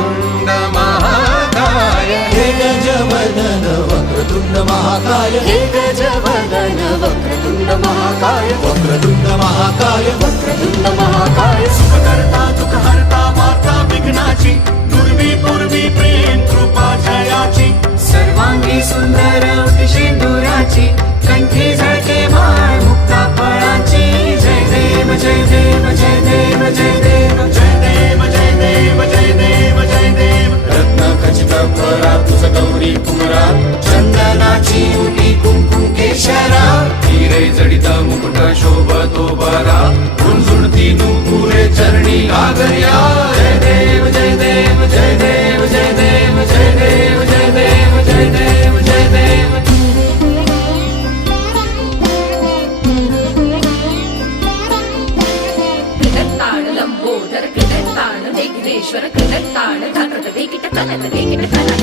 वक्रतुंड महाकाय हे गजवदन वक्रतुंड महाकाय हे गजवदन वक्रतुंड महाकाय वक्रतुंड महाकाय वक्रतुंड महाकाय सुखकर्ता दुःखहर्ता वार्ता विघ्नाची दुर्वी पूर्वी प्रेम कृपा जयाची सर्वांगी सुंदर सिंदुराची कंठी झळके माळ मुक्ता फळाची जय देव जय देव जय देव जय देव जय देव जय देव जय देव जय देव रत्न खचित फरा तुझ गौरी कुमरा चंदनाची उटी कुंकुम केशरा हिरे जडित मुकुट शोभतो बरा झुणझुणती नुपुरे चरणी आगर्या जय देव जय देव जय देव जय देव जय देव जय देव जय देव जय देव कृदत्ताण लंबोदर कृदत्ताण विघ्नेश्वर कृदत्ताण धनत वेकिट कनक वेकिट कनक